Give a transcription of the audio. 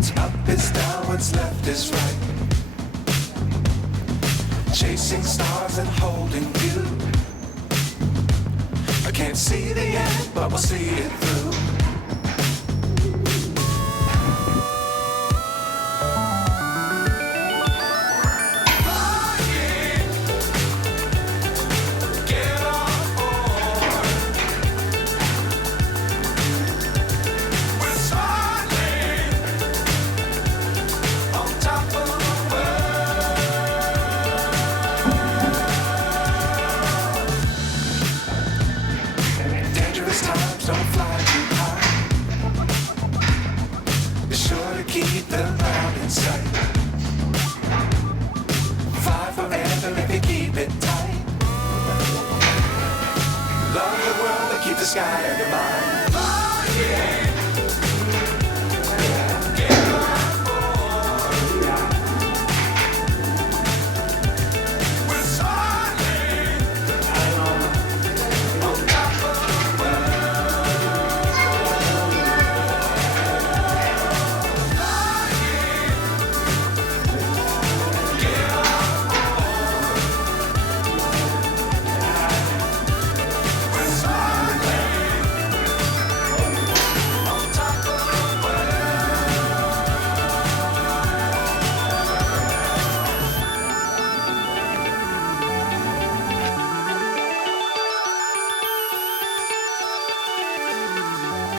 What's up is down, what's left is right. Chasing stars and holding you. I can't see the end, but we'll see it through. Times don't fly too high. Be sure to keep the ground in sight. Fly forever if you keep it tight. Love the world but keep the sky on your mind.